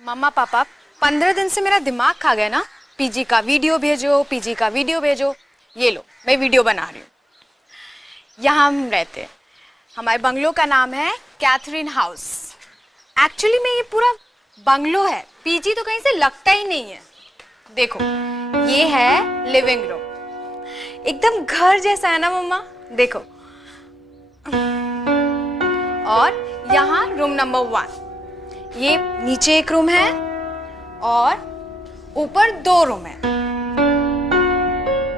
मम्मा पापा 15 दिन से मेरा दिमाग खा गया ना, पीजी का वीडियो भेजो, पीजी का वीडियो भेजो। ये लो, मैं वीडियो बना रही हूँ। यहाँ हम रहते हैं। हमारे बंगलो का नाम है कैथरीन हाउस। एक्चुअली में ये पूरा बंगलो है, पीजी तो कहीं से लगता ही नहीं है। देखो, ये है लिविंग रूम, एकदम घर जैसा है ना मम्मा। देखो, और यहाँ रूम नंबर 1। ये नीचे एक रूम है और ऊपर 2 रूम है।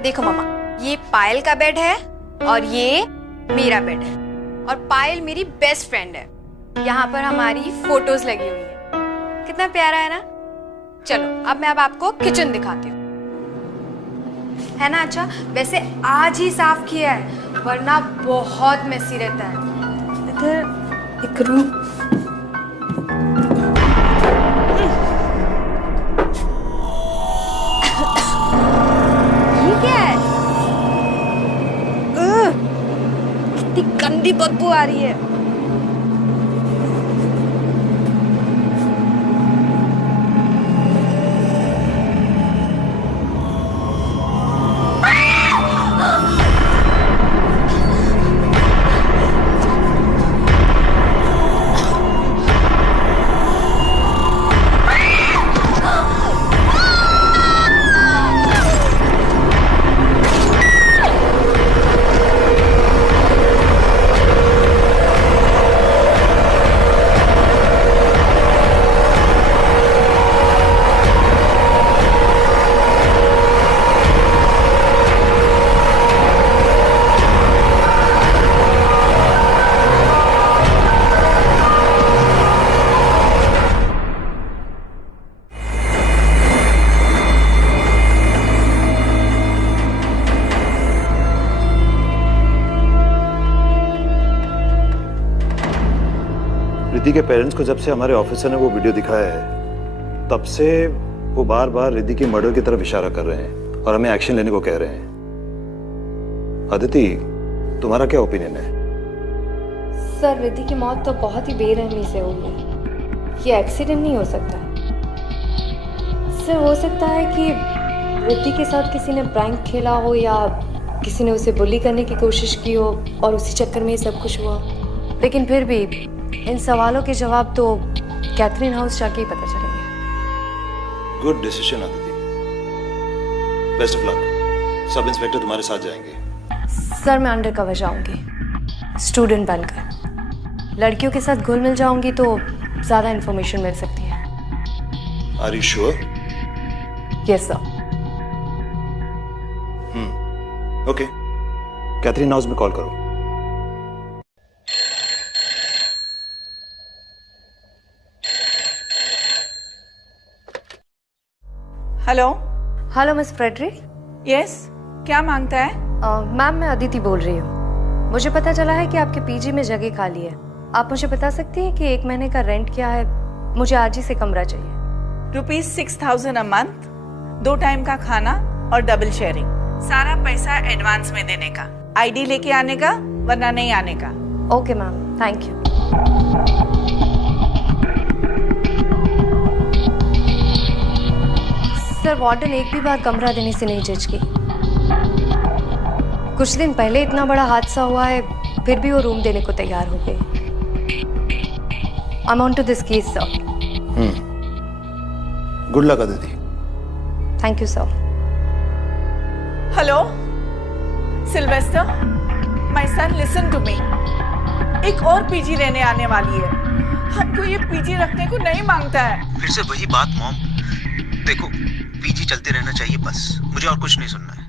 देखो मम्मा, ये पायल का बेड है और ये मेरा बेड है। और पायल मेरी बेस्ट फ्रेंड है। यहाँ पर हमारी फोटोज लगी हुई है। कितना प्यारा है ना। चलो अब मैं आपको किचन दिखाती हूँ, है ना। अच्छा, वैसे आज ही साफ किया है, वरना बहुत मेसी रहता है। इधर एक रूम, ये क्या है? कितनी गंदी बदबू आ रही है। रिद्धि के पेरेंट्स को जब से हमारे ऑफिसर ने वो वीडियो दिखाया है, तब से वो बार बार रिद्धि की मर्डर की तरफ इशारा कर रहे हैं और हमें एक्शन लेने को कह रहे हैं। अदिति, तुम्हारा क्या ओपिनियन है? सर, रिद्धि की मौत तो बहुत ही बेरहमी से हुई है। ये एक्सीडेंट नहीं हो सकता। सर, हो सकता है कि रिद्धि के साथ किसी ने प्रैंक खेला हो या किसी ने उसे बुली करने की कोशिश की हो और उसी चक्कर में ये सब कुछ हुआ। लेकिन फिर भी इन सवालों के जवाब तो कैथरीन हाउस जाके ही पता चलेंगे। Good decision Aditi, best of luck. Sub inspector तुम्हारे साथ जाएंगे। सर, मैं अंडर कवर जाऊंगी, स्टूडेंट बनकर। लड़कियों के साथ घुल मिल जाऊंगी तो ज्यादा इंफॉर्मेशन मिल सकती है। Are you sure? Yes sir. Okay, Catherine house में कॉल करो। Hello. Hello miss Frederick. Yes, क्या मांगता है? मैम, मैं अदिति बोल रही हूँ। मुझे पता चला है कि आपके पीजी में जगह खाली है। आप मुझे बता सकती हैं कि 1 महीने का रेंट क्या है? मुझे आज ही से कमरा चाहिए। ₹6000 अ मंथ, 2 टाइम का खाना और डबल शेयरिंग। सारा पैसा एडवांस में देने का, आईडी लेके आने का, वरना नहीं आने का। Okay ma'am, thank you. Sir, warden एक भी बार कमरा देने से नहीं झिझकी। कुछ दिन पहले इतना बड़ा हादसा हुआ है, फिर भी वो रूम देने को तैयार हो गए। I am on to this case sir. Good luck Aditi. Thank you sir. Hello Sylvester, my son, listen to me. एक और पीजी रहने आने वाली है। हमको ये पीजी रखने को नहीं मांगता है। फिर से वही बात मॉम। देखो, पीजी चलते रहना चाहिए बस, मुझे और कुछ नहीं सुनना है।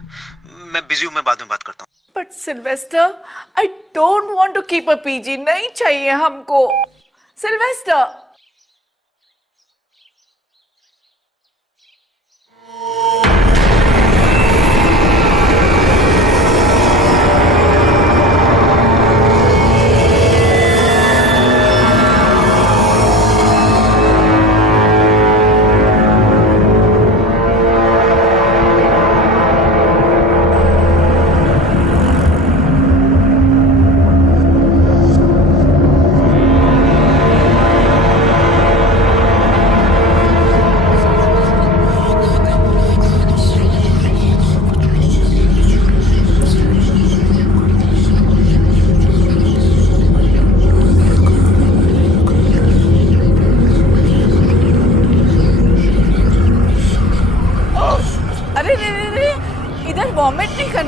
मैं बिजी हूँ, मैं बाद में बात करता हूँ। But Sylvester, I don't want to keep a PG. नहीं चाहिए हमको सिल्वेस्टर।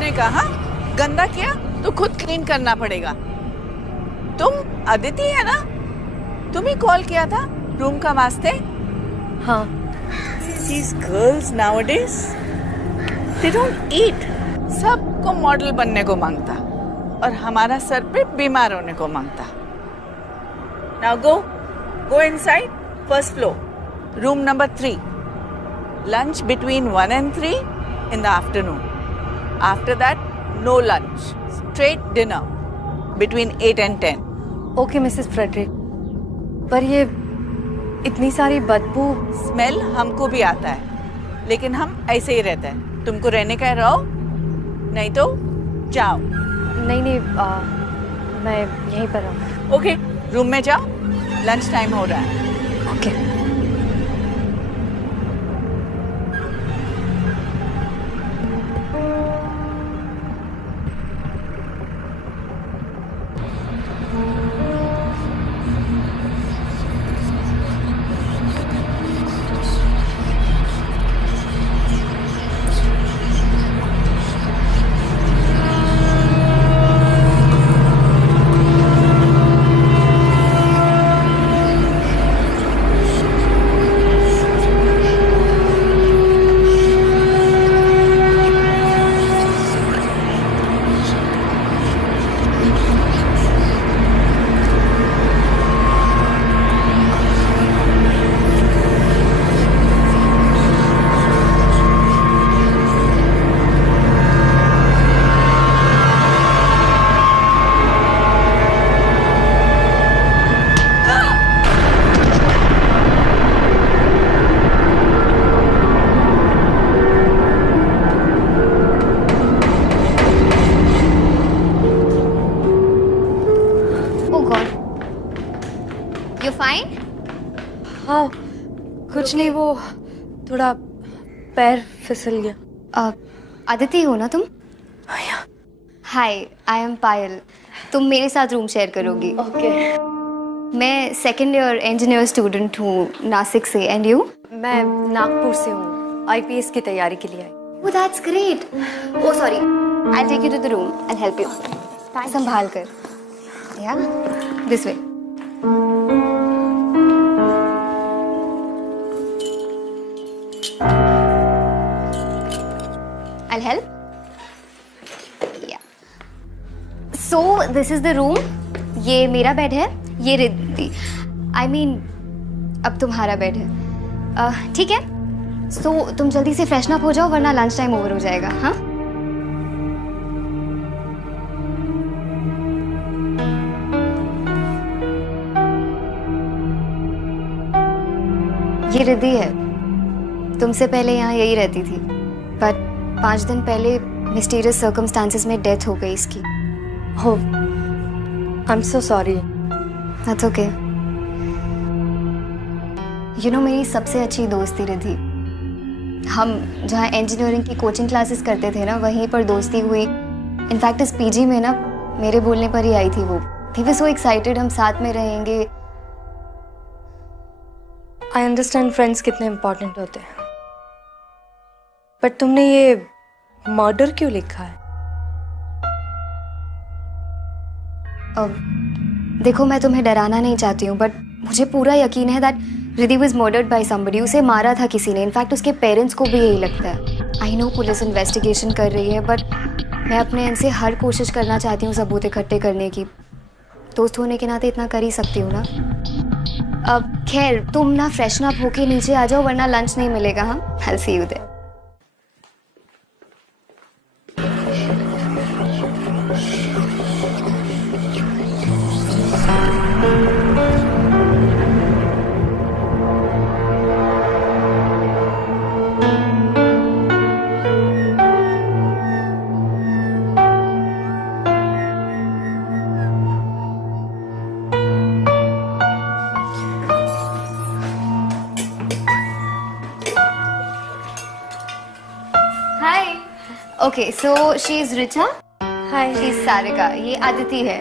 धोने का? हाँ, गंदा किया तो खुद क्लीन करना पड़ेगा। तुम अदिति है ना? तुम ही कॉल किया था रूम का वास्ते? हाँ। These girls nowadays, they don't eat. सबको मॉडल बनने को मांगता और हमारा सर पे बीमार होने को मांगता। Now go inside, first floor, room number 3. Lunch between 1 and 3 in the afternoon. After that, no lunch, straight dinner between 8 and 10. Okay Mrs Frederick, पर ये इतनी सारी बदबू। स्मेल हमको भी आता है, लेकिन हम ऐसे ही रहते हैं। तुमको रहने का है रहो, नहीं तो जाओ। नहीं, मैं यहीं पर हूँ। ओके, रूम में जाओ, लंच टाइम हो रहा है। ओके। हाँ, कुछ नहीं, वो थोड़ा पैर फिसल गया। आदिति हो ना तुम? Hi, I am Payal. तुम मेरे साथ रूम शेयर करोगी। ओके। मैं सेकेंड ईयर इंजीनियर स्टूडेंट हूँ नासिक से। And you? मैं नागपुर से हूँ, आईपीएस की तैयारी के लिए आई। Oh that's great. Oh sorry, I take you to the room and help you. संभाल कर। Yeah this way. I'll help. Yeah. So this is the room. ये मेरा बेड है, ये रिद्धि। I mean, अब तुम्हारा बेड है। ठीक है? So तुम जल्दी से फ्रेशन अप हो जाओ वरना लंच टाइम ओवर हो जाएगा। हाँ? ये रिद्धि है। तुमसे पहले यहाँ यही रहती थी, पर 5 दिन पहले मिस्टीरियस सर्कमस्टांसेस में डेथ हो गई इसकी। हो, I am so sorry. That's okay. You know, मेरी सबसे अच्छी दोस्त थी रिद्धि। हम जहाँ इंजीनियरिंग की कोचिंग क्लासेस करते थे ना, वहीं पर दोस्ती हुई। इनफैक्ट इस पीजी में ना मेरे बोलने पर ही आई थी वो। वी वर सो एक्साइटेड, हम साथ में रहेंगे। आई अंडरस्टैंड फ्रेंड्स कितने इम्पोर्टेंट होते हैं, बट तुमने ये मर्डर क्यों लिखा है? देखो, मैं तुम्हें डराना नहीं चाहती हूँ, बट मुझे पूरा यकीन है that Riddhi was murdered by somebody. उसे मारा था किसी ने। इनफैक्ट उसके पेरेंट्स को भी यही लगता है। आई नो पुलिस इन्वेस्टिगेशन कर रही है, बट मैं अपने एंड से हर कोशिश करना चाहती हूँ सबूत इकट्ठे करने की। दोस्त होने के नाते इतना कर ही सकती हूँ ना। अब खैर, तुम ना फ्रेशन अप होके नीचे आ जाओ वरना लंच नहीं मिलेगा। हाँ, I will see you there. Okay, so she is Richa. Hi. She is Sarika. ये आदिति है।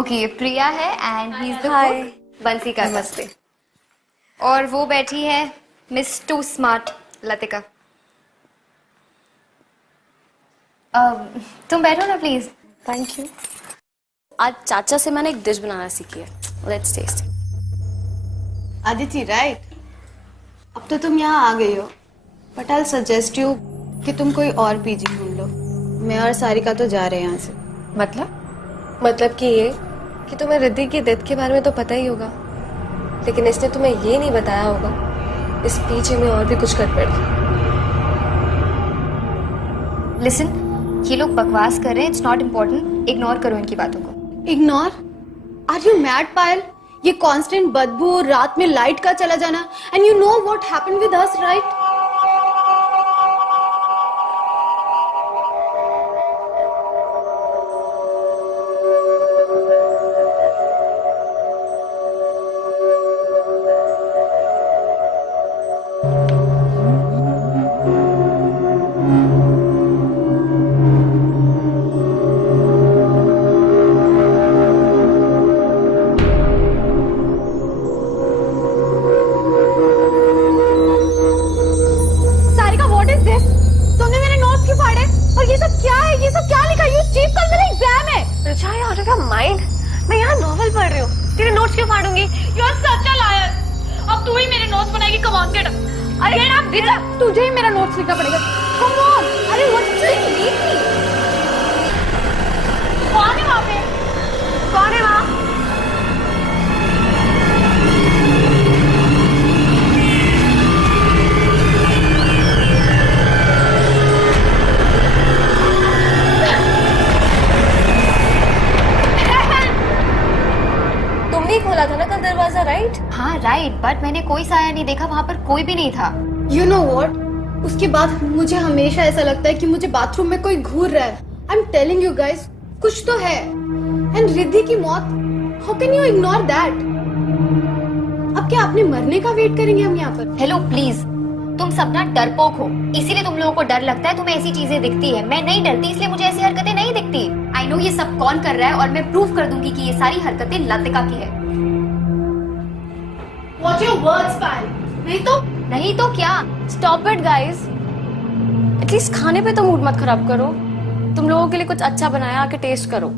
ओके, ये प्रिया है and he is the hi. Bansi का। नमस्ते। और वो बैठी है मिस टू स्मार्ट लतिका। तुम बैठो ना प्लीज। Thank you. आज चाचा से मैंने एक डिश बनाना सीखी है, लेट्स टेस्ट। आदिति राइट, अब तो तुम यहाँ आ गई हो, बट आई सजेस्ट यू कि तुम कोई और पीजी ढूंढ लो। मैं और सारिका तो जा रहे हैं यहाँ से। मतलब कि ये कि तुम्हें रिद्धि की डेथ के बारे में तो पता ही होगा, लेकिन इसने तुम्हें ये नहीं बताया होगा इस पीछे में और भी कुछ गड़बड़ है। लिसन, ये लोग बकवास कर रहे हैं, इट्स नॉट इम्पोर्टेंट, इग्नोर करो इनकी बातों को। इग्नोर? आर यू मैड पायल? ये कांस्टेंट बदबू, रात में लाइट का चला जाना, and you know what happened with us right? तुझे ही मेरा नोट्स लिखना पड़ेगा। Come on! अरे what are you doing? कौन है वहाँ पे? कौन है वहाँ? तुमने खोला था ना कल दरवाजा, राइट? हाँ राइट, बट मैंने कोई साया नहीं देखा, वहाँ पर कोई भी नहीं था। You know what? उसके बाद मुझे हमेशा ऐसा लगता है कि मुझे बाथरूम में कोई घूर रहा है। I'm telling you guys, कुछ तो है। And रिद्धि की मौत, how can you ignore that? अब क्या अपने मरने का वेट करेंगे हम यहाँ पर? हेलो प्लीज, तुम सब ना डरपोक हो, इसीलिए तुम लोगों को डर लगता है, तुम्हें ऐसी चीजें दिखती है। मैं नहीं डरती, इसलिए मुझे ऐसी हरकतें नहीं दिखती। आई नो ये सब कौन कर रहा है, और मैं प्रूफ कर दूंगी कि ये सारी हरकतें लतिका की है। Watch your words, पायल। नहीं तो क्या? स्टॉप इट गाइस, एटलीस्ट खाने पे तो मूड मत खराब करो। तुम लोगों के लिए कुछ अच्छा बनाया, आके टेस्ट करो।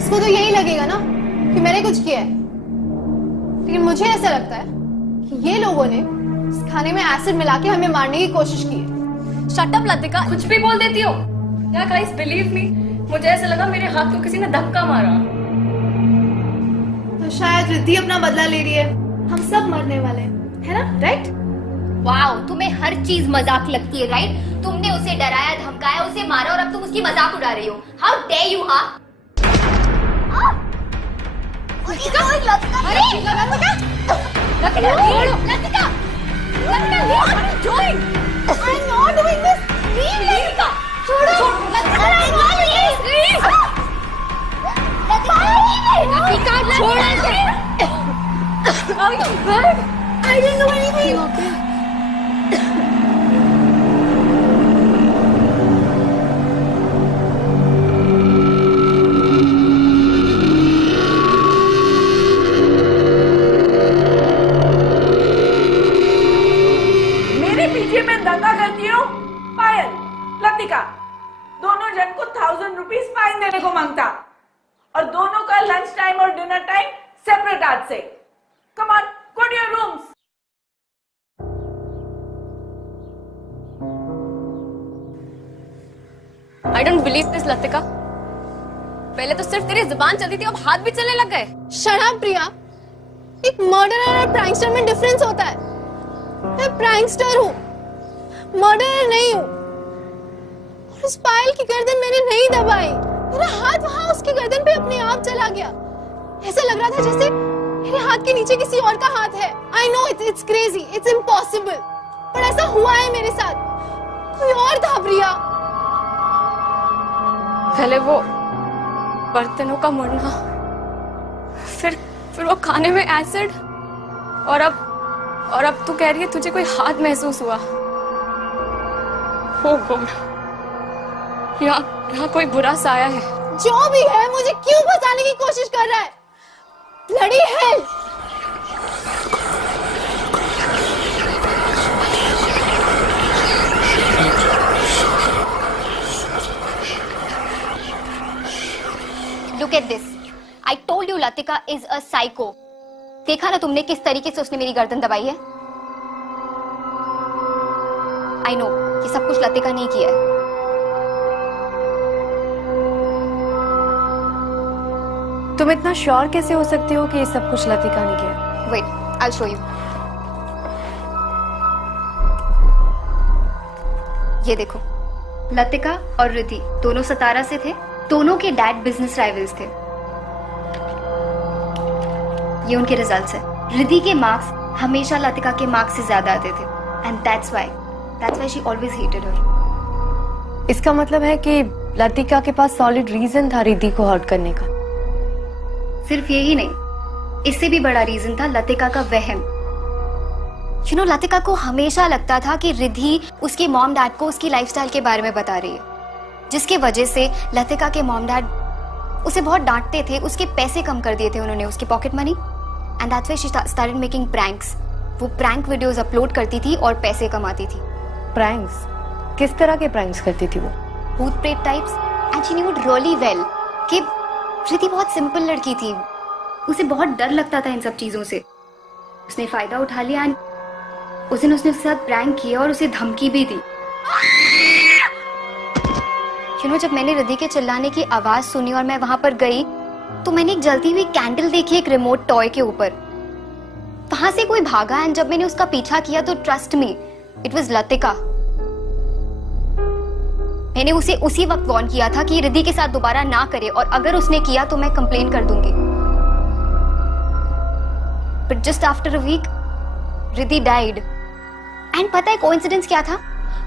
इसको तो यही लगेगा ना कि मैंने कुछ किया है, लेकिन मुझे ऐसा लगता है कि ये लोगों ने इस खाने में एसिड मिला के हमें मारने की कोशिश की है। शट अप लतिका, कुछ भी बोल देती हो। या गाइस बिलीव मी, मुझे ऐसा लगा मेरे हाथ को किसी ने धक्का मारा। तो शायद रिद्धि अपना बदला ले रही है, हम सब मरने वाले हैं, है ना? राइट? वाओ, तुम्हें हर चीज मजाक लगती है, राइट? तुमने उसे डराया, धमकाया, उसे मारा, और अब तुम उसकी मजाक उड़ा रही हो। How dare you! हाँ, I didn't know anything. Okay. मेरे पीछे में दंगा करती हो? पायल, लतिका, दोनों जन को 1000 रुपीज फाइन देने को मांगता, और दोनों का लंच टाइम और डिनर टाइम सेपरेट आज से। Come on, go to your rooms. I don't believe this Latika. पहले तो सिर्फ तेरी जुबान चलती थी, अब हाथ भी चलने लग गए। Shut up, प्रिया। एक मर्डरर और प्रैंकस्टर में डिफरेंस होता है। मैं प्रैंकस्टर हूँ, मर्डरर नहीं हूँ। और उस पायल की गर्दन मैंने नहीं दबाई, मेरा हाथ वहां उसकी गर्दन पे अपने आप चला गया। ऐसा लग रहा था जैसे मेरे हाथ के नीचे किसी और का हाथ है। I know it's crazy, it's impossible. पर ऐसा हुआ है मेरे साथ, कोई और था प्रिया। पहले वो बर्तनों का मुड़ना, फिर वो खाने में एसिड, और अब तू कह रही है तुझे कोई हाथ महसूस हुआ। ओ गॉड, यहाँ कोई बुरा साया है। जो भी है मुझे क्यों बचाने की कोशिश कर रहा है? Bloody hell! Look at this. I told you Latika is a psycho. देखा ना तुमने किस तरीके से उसने मेरी गर्दन दबाई है? I know ये सब कुछ लतिका ने किया है। तुम इतना श्योर कैसे हो सकते हो कि ये सब कुछ लतिका ने किया? Wait, I'll show you. ये देखो, लतिका और रिद्धि दोनों सतारा से थे। दोनों के डैड बिजनेस राइवल्स थे। ये उनके रिजल्ट्स है। रिद्धि के मार्क्स हमेशा लतिका के मार्क्स से ज्यादा आते थे, and that's why she always hated her. इसका मतलब है कि लतिका के पास सॉलिड रीजन था रिद्धि को हर्ट करने का। सिर्फ यही नहीं, इससे भी बड़ा रीजन था लतिका का वहम। लतिका को हमेशा लगता था कि रिद्धि उसके मॉम डैड को उसकी लाइफस्टाइल के बारे में बता रही है, जिसकी वजह से लतिका के मॉम डैड उसे बहुत डांटते थे। उसके पैसे कम कर दिए थे उन्होंने, उसकी pocket money, and that's why she started making pranks. वो प्रैंक वीडियोस अपलोड करती थी और पैसे कमाती थी। प्रैंक्स? किस तरह के प्रैंक्स करती थी वो? भूत प्रेत types, and she knew it really well कि रिद्धि बहुत सिंपल लड़की थी, उसे बहुत डर लगता था इन सब चीजों से। उसने फायदा उठा लिया, एंड उस दिन उसने उसके साथ प्रैंक किया और उसे धमकी भी दी। जब मैंने रिद्धि के चिल्लाने की आवाज सुनी और मैं वहां पर गई, तो मैंने एक जलती हुई कैंडल देखी एक रिमोट टॉय के ऊपर। वहां से कोई भागा, एंड जब मैंने उसका पीछा किया तो trust me, it was Latika. मैंने उसे उसी वक्त वार्न किया था कि रिद्धि के साथ दोबारा ना करे, और अगर उसने किया तो मैं कंप्लेन कर दूंगी। But just after a week Riddhi died, and पता है कोइंसिडेंस क्या था?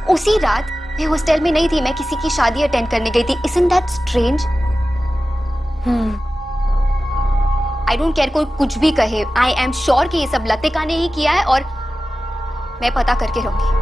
उसी रात मैं हॉस्टल में नहीं थी, मैं किसी की शादी अटेंड करने गई थी। Isn't that strange? I don't care कोई कुछ भी कहे, I am sure कि ये सब लतिका ने ही किया है, और मैं पता करके रहूंगी।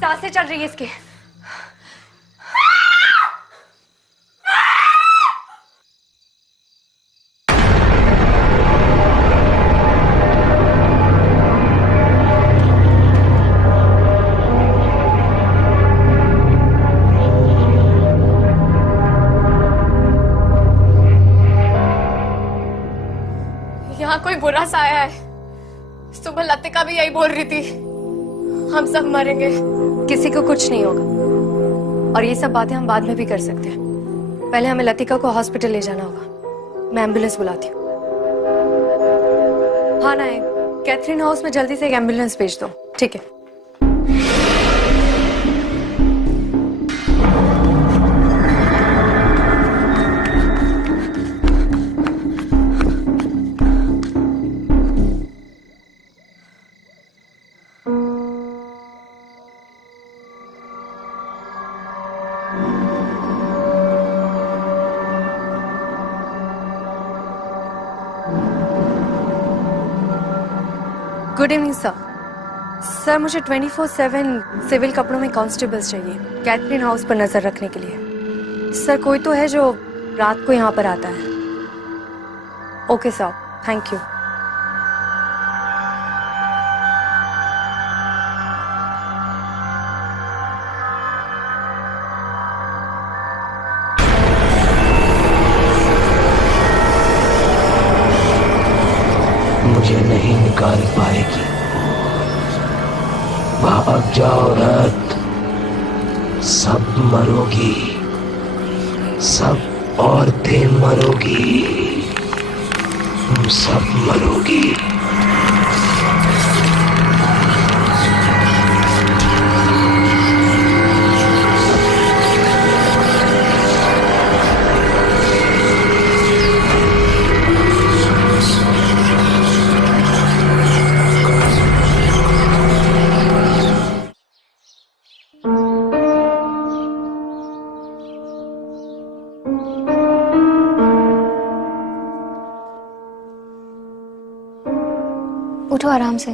सांसें चल रही है इसकी। यहाँ कोई बुरा साया है। सुबह लतिका भी यही बोल रही थी, हम सब मरेंगे। किसी को कुछ नहीं होगा, और ये सब बातें हम बाद में भी कर सकते हैं। पहले हमें लतिका को हॉस्पिटल ले जाना होगा। मैं एम्बुलेंस बुलाती हूँ। हाँ ना, कैथरीन हाउस में जल्दी से एक एम्बुलेंस भेज दो। ठीक है। Good evening sir. सर मुझे 24/7 सिविल कपड़ों में कांस्टेबल्स चाहिए कैथरीन हाउस पर नजर रखने के लिए। सर कोई तो है जो रात को यहाँ पर आता है? Okay sir, thank you. मुझे नहीं निकाल पाएगी। भाग जाओ रात, सब मरोगी, सब औरतें मरोगी, तुम सब मरोगी। उठो आराम से।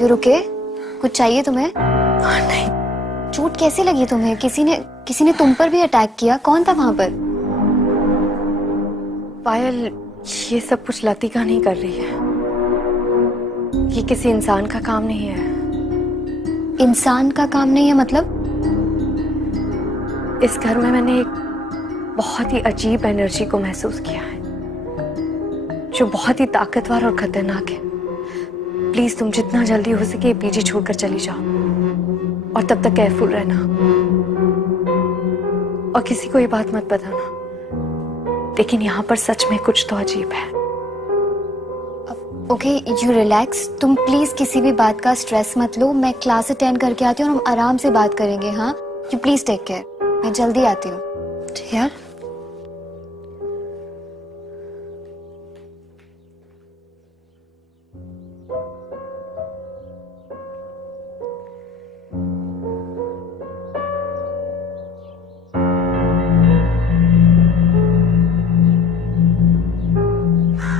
यू रुके? कुछ चाहिए तुम्हें? नहीं। चोट कैसे लगी तुम्हें? किसी ने तुम पर भी अटैक किया? कौन था वहां पर? पायल, ये सब कुछ लतिका नहीं कर रही है। ये किसी इंसान का काम नहीं है। इंसान का काम नहीं है मतलब? इस घर में मैंने एक बहुत ही अजीब एनर्जी को महसूस किया है जो बहुत ही ताकतवर और खतरनाक है। प्लीज तुम जितना जल्दी हो सके पीजी छोड़कर चली जाओ और तब तक केयरफुल रहना और किसी को ये बात मत बताना। लेकिन यहाँ पर सच में कुछ तो अजीब है। Okay, you relax. तुम प्लीज किसी भी बात का स्ट्रेस मत लो। मैं क्लास अटेंड करके आती हूँ और हम आराम से बात करेंगे। हाँ, यू प्लीज टेक केयर। मैं जल्दी आती हूँ। ठीक है?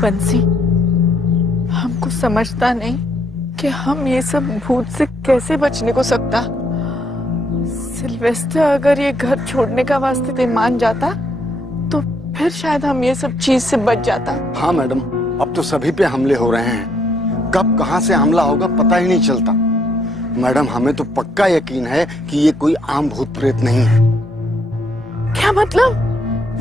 बंसी, हमको समझता नहीं कि हम ये सब भूत से कैसे बचने को सकता। सिल्वेस्टर अगर ये घर छोड़ने का वास्ते मान जाता तो फिर शायद हम ये सब चीज से बच जाता। हाँ मैडम, अब तो सभी पे हमले हो रहे हैं। कब कहाँ से हमला होगा पता ही नहीं चलता। मैडम, हमें तो पक्का यकीन है कि ये कोई आम भूत प्रेत नहीं है। क्या मतलब?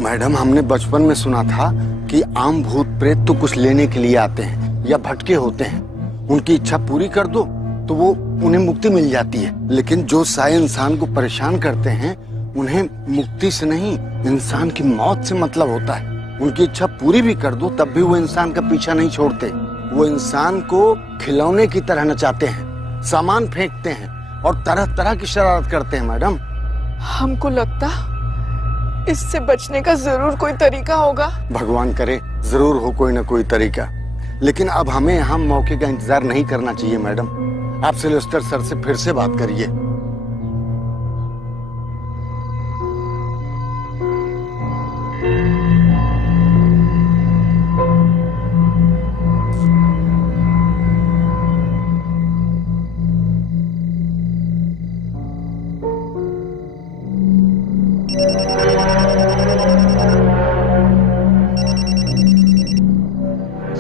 मैडम, हमने बचपन में सुना था कि आम भूत प्रेत तो कुछ लेने के लिए आते हैं या भटके होते हैं। उनकी इच्छा पूरी कर दो तो वो उन्हें मुक्ति मिल जाती है। लेकिन जो सारे इंसान को परेशान करते हैं उन्हें मुक्ति से नहीं, इंसान की मौत से मतलब होता है। उनकी इच्छा पूरी भी कर दो तब भी वो इंसान का पीछा नहीं छोड़ते। वो इंसान को खिलौने की तरह नचाते हैं, सामान फेंकते हैं और तरह तरह की शरारत करते हैं। मैडम, हमको लगता इससे बचने का जरूर कोई तरीका होगा। भगवान करे जरूर हो कोई ना कोई तरीका। लेकिन अब हमें यहाँ मौके का इंतजार नहीं करना चाहिए। मैडम, आप सिल्वेस्टर सर से फिर से बात करिए।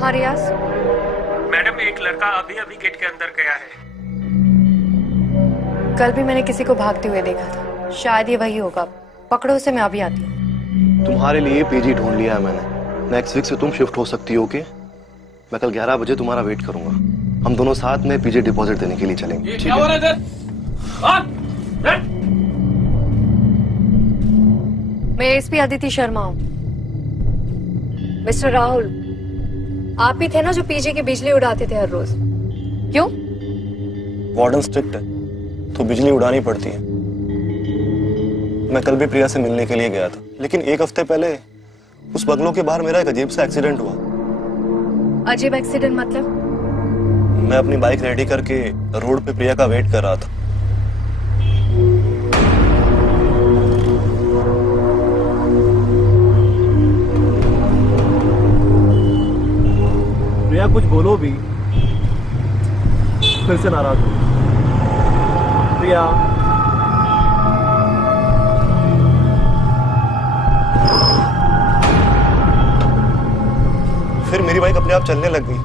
हाँ रियाज। मैडम, एक लड़का अभी अभी गेट के अंदर गया है। कल भी मैंने किसी को भागते हुए देखा था, शायद ये वही होगा। पकड़ो उसे, मैं अभी आती हूँ। तुम्हारे लिए पीजी ढूंढ लिया है मैंने। नेक्स्ट वीक से तुम शिफ्ट हो सकती हो। ओके, मैं कल 11 बजे तुम्हारा वेट करूंगा। हम दोनों साथ में पीजी डिपॉजिट देने के लिए चलेंगे। ठीक है? मैं एसपी अदिति शर्मा हूँ। मिस्टर राहुल, आप ही थे ना जो पीजी की बिजली उड़ाते थे हर रोज? क्यों? वार्डन स्ट्रिक्ट है तो बिजली उड़ानी पड़ती है। मैं कल भी प्रिया से मिलने के लिए गया था, लेकिन एक हफ्ते पहले उस बंगलों के बाहर मेरा एक अजीब सा एक्सीडेंट हुआ। अजीब एक्सीडेंट मतलब? मैं अपनी बाइक रेडी करके रोड पे प्रिया का वेट कर रहा था। प्रिया कुछ बोलो भी, फिर से नाराज हो। प्रिया, फिर मेरी बाइक अपने आप चलने लग गई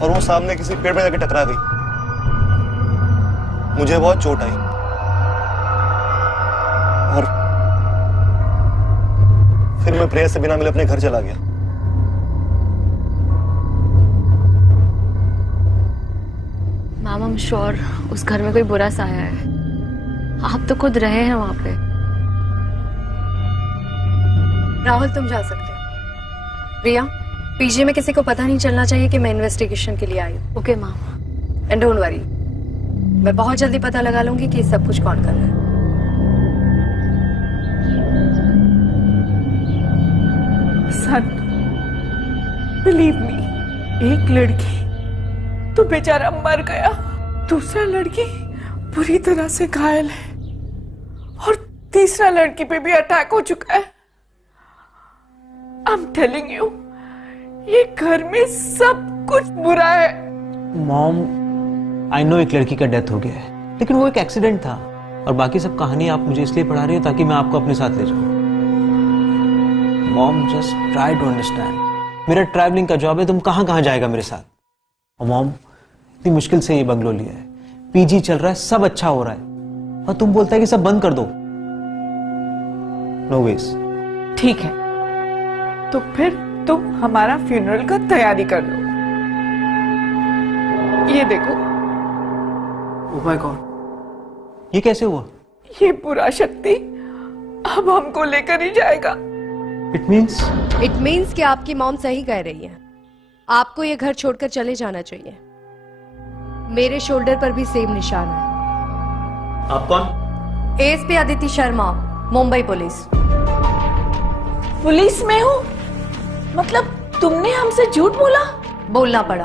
और वो सामने किसी पेड़ में जाके टकरा गई। मुझे बहुत चोट आई और फिर मैं प्रिया से बिना मिले अपने घर चला गया। मैम, आई एम श्योर उस घर में कोई बुरा साया है। आप तो खुद रहे हैं वहां पे। राहुल, तुम जा सकते हो। प्रिया, पीजी में किसी को पता नहीं चलना चाहिए कि मैं इन्वेस्टिगेशन के लिए आई हूँ। Okay ma'am. And don't worry, मैं बहुत जल्दी पता लगा लूंगी कि सब कुछ कौन कर रहा है। सन, बिलीव मी, एक लड़की तो बेचारा मर गया, दूसरा लड़की बुरी तरह से घायल है और तीसरा लड़की पे भी अटैक हो चुका है। आई एम टेलिंग यू, ये घर में सब कुछ बुरा है। मॉम, आई नो एक लड़की का डेथ हो गया है, लेकिन वो एक एक्सीडेंट था और बाकी सब कहानी आप मुझे इसलिए पढ़ा रही हो ताकि मैं आपको अपने साथ ले जाऊं। Mom, just try to understand. मेरा ट्रैवलिंग का जॉब है, तुम कहां कहां जाएगा मेरे साथ? और मॉम, इतनी मुश्किल से ये बंगलो लिया है, पीजी चल रहा है, सब अच्छा हो रहा है, और तुम बोलता है कि सब बंद कर दो। No ways. ठीक है, तो फिर तुम हमारा फ्यूनरल का तैयारी कर लो। ये देखो। ओह माय गॉड, ये कैसे हुआ? ये बुरा शक्ति अब हमको लेकर ही जाएगा। इट मीन्स कि आपकी मॉम सही कह रही है। आपको ये घर छोड़कर चले जाना चाहिए। मेरे शोल्डर पर भी सेम निशान है। आप कौन? ASP Aditi Sharma, Mumbai police. Police में हो? मतलब तुमने हमसे झूठ बोला? बोलना पड़ा,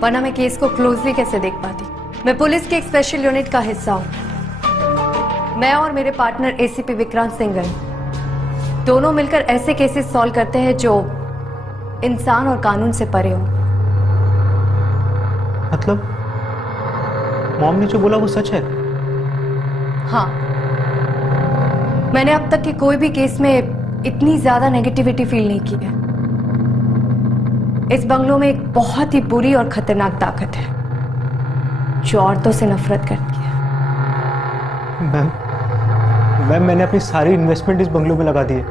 वरना मैं केस को क्लोजली कैसे देख पाती। मैं पुलिस के एक स्पेशल यूनिट का हिस्सा हूं। मैं और मेरे पार्टनर एसीपी विक्रांत सिंघल दोनों मिलकर ऐसे केसेस सॉल्व करते हैं जो इंसान और कानून से परे हो। मतलब मॉम ने जो बोला वो सच है? हाँ, मैंने अब तक के कोई भी केस में इतनी ज्यादा नेगेटिविटी फील नहीं की है। इस बंगलों में एक बहुत ही बुरी और खतरनाक ताकत है जो औरतों से नफरत करती है। मैम, मैंने अपनी सारी इन्वेस्टमेंट इस बंगलों में लगा दी है।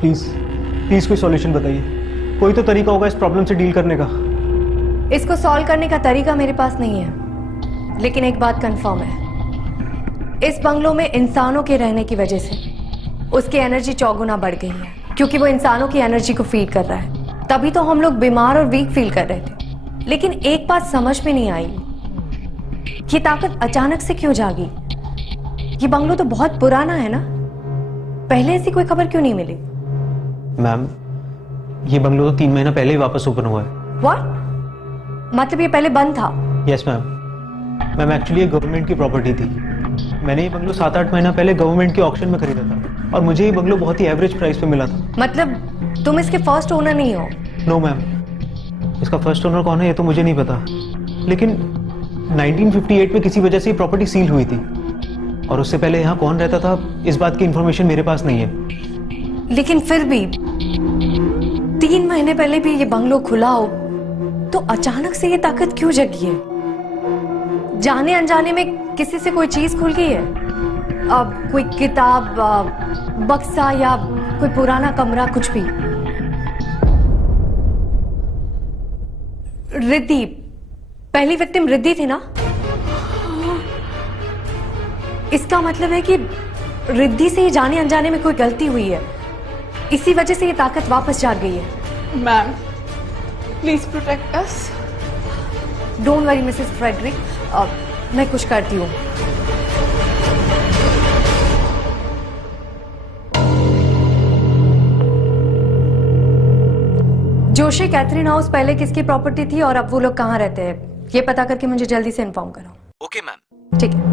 प्लीज कोई सॉल्यूशन बताइए। कोई तो तरीका होगा इस प्रॉब्लम से डील करने का। इसको सॉल्व करने का तरीका मेरे पास नहीं है, लेकिन एक बात कंफर्म है, इस बंगलों में इंसानों के रहने की वजह से उसकी एनर्जी 4 गुना बढ़ गई है, क्योंकि वो इंसानों की एनर्जी को फीड कर रहा है। तभी तो हम लोग बीमार और वीक फील कर रहे थे। लेकिन एक बात समझ में नहीं आई, ये ताकत अचानक से क्यों जागी? ये बंगलो तो बहुत पुराना है ना, पहले ऐसी कोई खबर क्यों नहीं मिली? मैम, ये बंगलो तो 3 महीना पहले ही वापस ओपन हुआ है। व्हाट? मतलब ये पहले बंद था? यस मैम, एक्चुअली ये गवर्नमेंट की प्रॉपर्टी थी। मैंने ये बंगलो 7-8 महीना पहले गवर्नमेंट के ऑक्शन में खरीदा था और मुझे ये बंगलो बहुत ही एवरेज प्राइस पे मिला था। मतलब तुम इसके फर्स्ट ओनर नहीं हो? नो मैम, इसका फर्स्ट ओनर कौन है ये तो मुझे नहीं पता, लेकिन 1958 में किसी वजह से ये प्रॉपर्टी सील हुई थी और उससे पहले यहाँ कौन रहता था इस बात की इंफॉर्मेशन मेरे पास नहीं है। लेकिन फिर भी 3 महीने पहले भी ये बंगलो खुला हो तो अचानक से ये ताकत क्यों जगी है? जाने अनजाने में किसी से कोई चीज खुल गई है? अब कोई किताब, बक्सा या कोई पुराना कमरा, कुछ भी। रिद्धि, पहली विक्टिम रिद्धि थी ना? इसका मतलब है कि रिद्धि से जाने अनजाने में कोई गलती हुई है। इसी वजह से ये ताकत वापस जाग गई है। Ma'am please protect us. Don't worry Mrs Frederick, मैं कुछ करती हूँ। जोशी कैथरीन हाउस पहले किसकी प्रॉपर्टी थी और अब वो लोग कहाँ रहते हैं, ये पता करके मुझे जल्दी से इन्फॉर्म करो। Okay ma'am. ठीक है।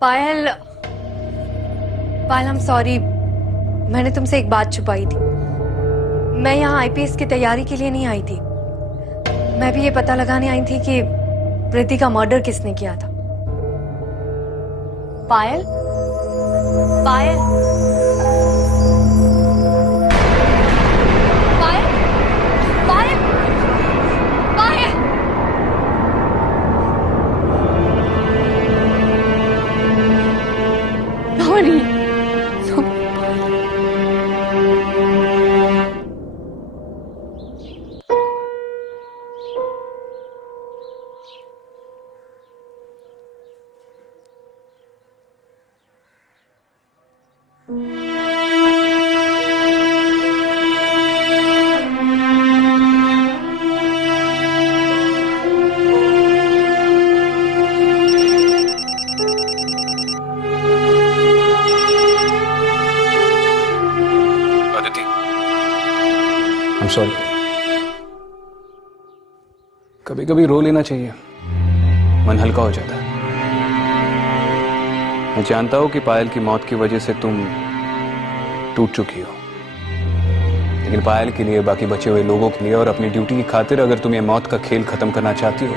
पायल, आई एम सॉरी, मैंने तुमसे एक बात छुपाई थी। मैं यहाँ आईपीएस की तैयारी के लिए नहीं आई थी, मैं भी ये पता लगाने आई थी कि रिद्धि का मर्डर किसने किया था। पायल, पायल, पायल, पायल, पायल। Nobody. सॉरी। कभी कभी रो लेना चाहिए, मन हल्का हो जाता है। मैं जानता हूं कि पायल की मौत की वजह से तुम टूट चुकी हो, लेकिन पायल के लिए, बाकी बचे हुए लोगों के लिए और अपनी ड्यूटी की खातिर अगर तुम ये मौत का खेल खत्म करना चाहती हो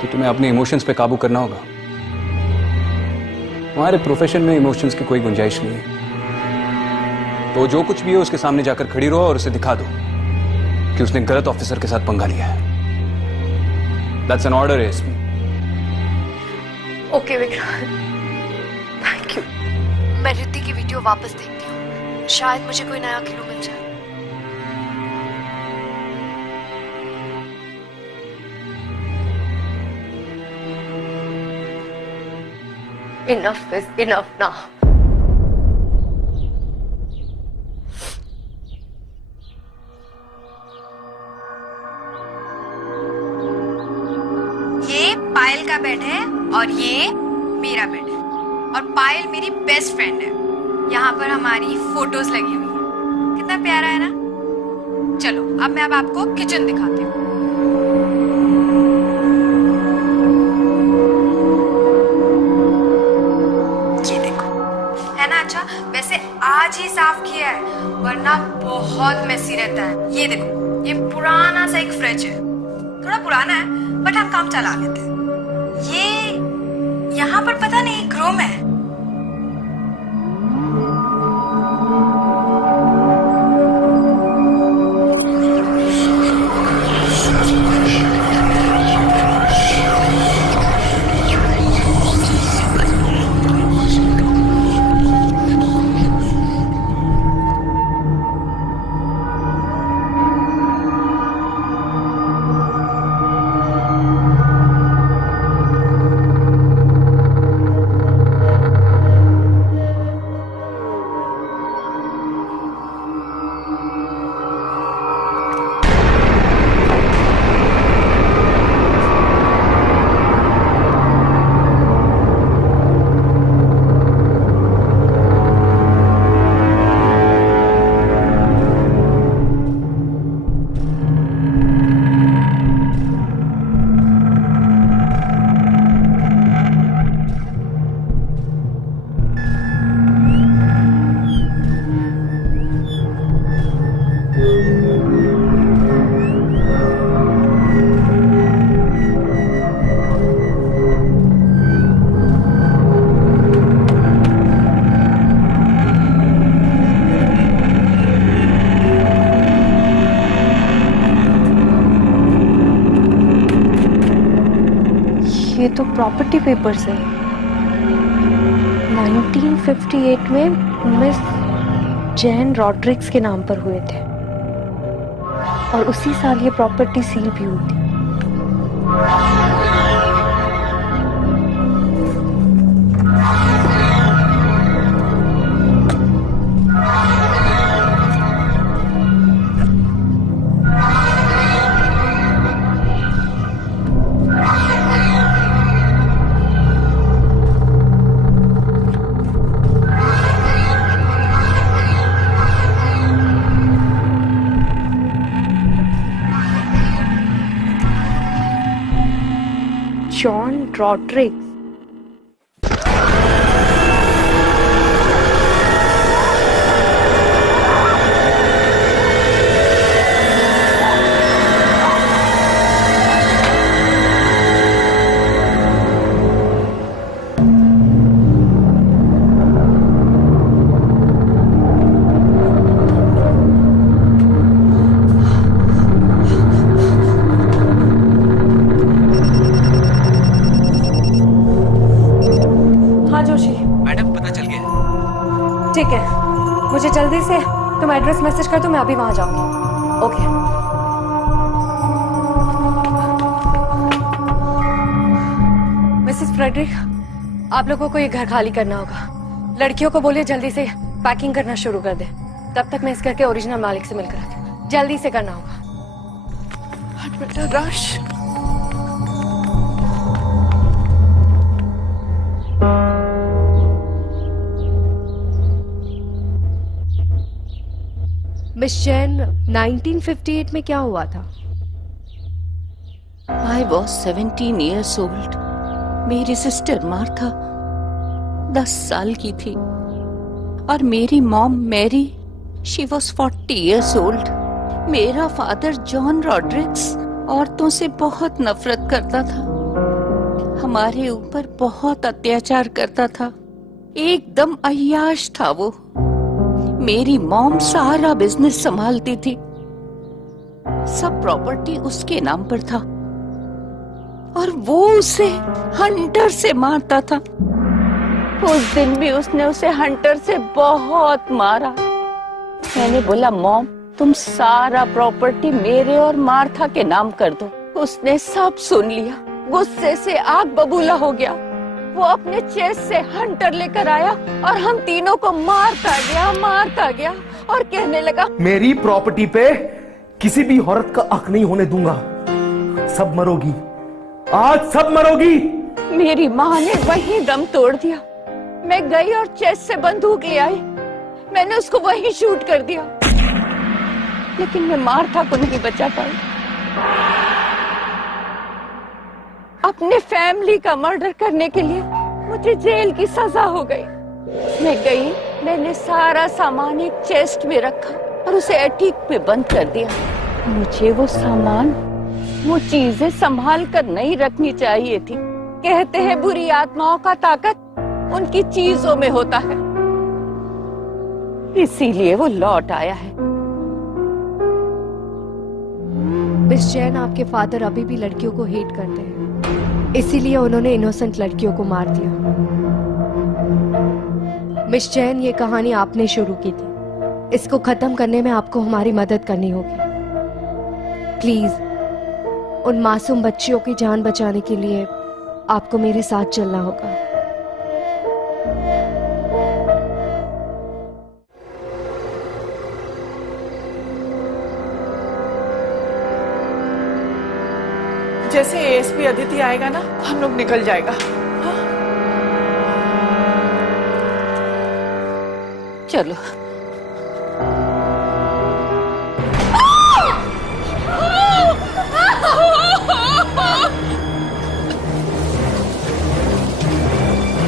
तो तुम्हें अपने इमोशंस पे काबू करना होगा। तुम्हारे प्रोफेशन में इमोशंस की कोई गुंजाइश नहीं है, तो जो कुछ भी है उसके सामने जाकर खड़ी रहो और उसे दिखा दो कि उसने गलत ऑफिसर के साथ पंगा लिया है। That's an order, SP. Okay Vikrant, thank you. मैं रिद्धि की वीडियो वापस देखती हूँ, शायद मुझे कोई नया क्लू मिल जाए। Enough is enough now. ये पायल का बेड है और ये मेरा बेड है, और पायल मेरी बेस्ट फ्रेंड है। यहाँ पर हमारी फोटोज लगी हुई है, कितना प्यारा है ना। चलो अब मैं आपको किचन दिखाती हूँ। ये देखो, है ना अच्छा। वैसे आज ही साफ किया है, वरना बहुत मेसी रहता है। ये देखो, ये पुराना सा एक फ्रिज है, थोड़ा पुराना है बट हम काम चला लेते हैं। ये यहाँ पर पता नहीं एक रूम है। ये तो प्रॉपर्टी पेपर्स है। 1958 में मिस जैन रॉड्रिक्स के नाम पर हुए थे और उसी साल ये प्रॉपर्टी सील भी हुई थी। जॉन रॉड्रिक्स। ठीक है, मुझे जल्दी से तुम एड्रेस मैसेज कर दो, मैं अभी वहां जाऊंगी। ओके। मिसेस फ्रेडरिक, आप लोगों को ये घर खाली करना होगा। लड़कियों को बोलिए जल्दी से पैकिंग करना शुरू कर दे। तब तक मैं इस घर के ओरिजिनल मालिक से मिलकर आती हूँ। जल्दी से करना होगा। बेटा रश। मिस जैन, 1958 में क्या हुआ था? I was 17 years old. मेरी सिस्टर मार्था 10 साल की थी और मेरी mom Mary she was 40 years old. मेरा फादर जॉन रॉड्रिक्स औरतों से बहुत नफरत करता था, हमारे ऊपर बहुत अत्याचार करता था, एकदम अय्याश था वो। मेरी मॉम सारा बिजनेस संभालती थी, सब प्रॉपर्टी उसके नाम पर था और वो उसे हंटर से मारता था। उस दिन भी उसने उसे हंटर से बहुत मारा। मैंने बोला मॉम तुम सारा प्रॉपर्टी मेरे और मार्था के नाम कर दो। उसने सब सुन लिया, गुस्से से आग बबूला हो गया। वो अपने चेस्ट से हंटर लेकर आया और हम तीनों को मारता गया और कहने लगा मेरी प्रॉपर्टी पे किसी भी औरत का हक नहीं होने दूंगा। सब मरोगी, आज सब मरोगी। मेरी माँ ने वहीं दम तोड़ दिया। मैं गई और चेस्ट से बंदूक ले आई, मैंने उसको वहीं शूट कर दिया, लेकिन मैं मार्था को नहीं बचा पाई। अपने फैमिली का मर्डर करने के लिए मुझे जेल की सजा हो गई। मैं गई, मैंने सारा सामान एक चेस्ट में रखा और उसे एटीक पे बंद कर दिया। मुझे वो सामान, वो चीजें संभाल कर नहीं रखनी चाहिए थी। कहते हैं बुरी आत्माओं का ताकत उनकी चीजों में होता है, इसीलिए वो लौट आया है। मिस जैन, आपके फादर अभी भी लड़कियों को हेट करते हैं, इसीलिए उन्होंने इनोसेंट लड़कियों को मार दिया। मिस जैन, ये कहानी आपने शुरू की थी, इसको खत्म करने में आपको हमारी मदद करनी होगी। प्लीज, उन मासूम बच्चियों की जान बचाने के लिए आपको मेरे साथ चलना होगा। जैसे एएसपी अदिति आएगा ना, हम लोग निकल जाएगा। हाँ? चलो।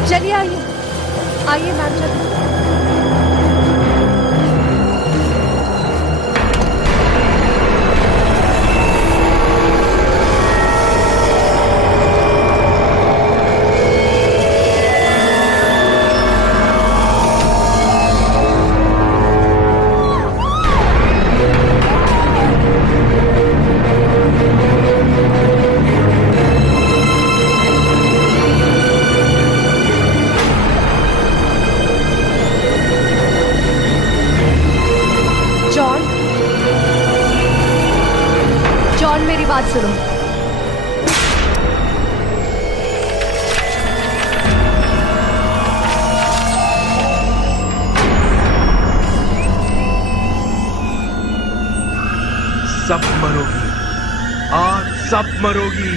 चलिए आइए मैम, चलिए। बात सुनो। सब मरोगी, आज सब मरोगी।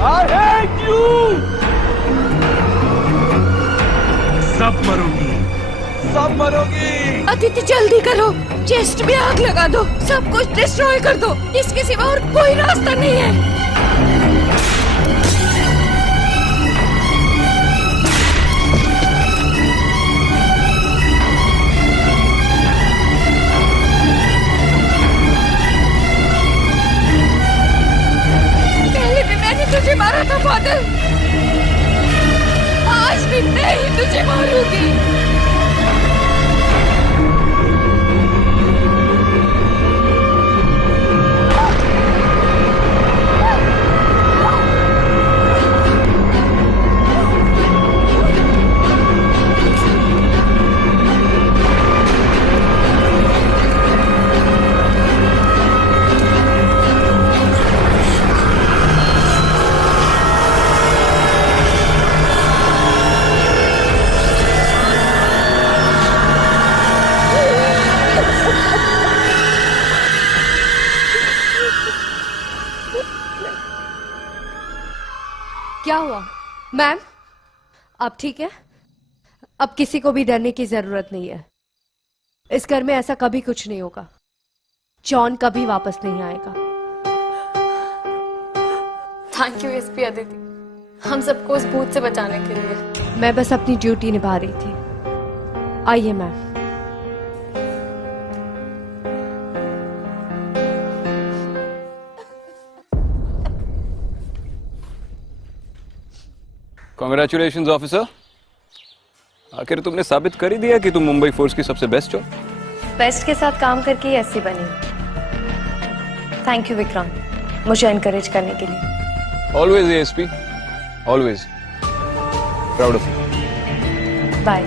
I hate you! सब मरोगी, सब मरोगी। अदिति जल्दी करो, चेस्ट में आग लगा दो, सब कुछ डिस्ट्रॉय कर दो, इसके सिवा और कोई रास्ता नहीं है। तुझे मारा था बादल, आज भी मैं ही तुझे मारूंगी। क्या हुआ मैम? अब ठीक है? अब किसी को भी डरने की जरूरत नहीं है। इस घर में ऐसा कभी कुछ नहीं होगा। जॉन कभी वापस नहीं आएगा। थैंक यू एसपी अदिति, हम सबको उस भूत से बचाने के लिए। मैं बस अपनी ड्यूटी निभा रही थी। आइए मैम। कांग्रेचुलेशंस ऑफिसर, आखिर तुमने साबित कर ही दिया कि तुम मुंबई फोर्स की सबसे बेस्ट हो। बेस्ट के साथ काम करके ही ऐसी बनी। थैंक यू विक्रम, मुझे एनकरेज करने के लिए। Always ASP, always proud of you. Bye.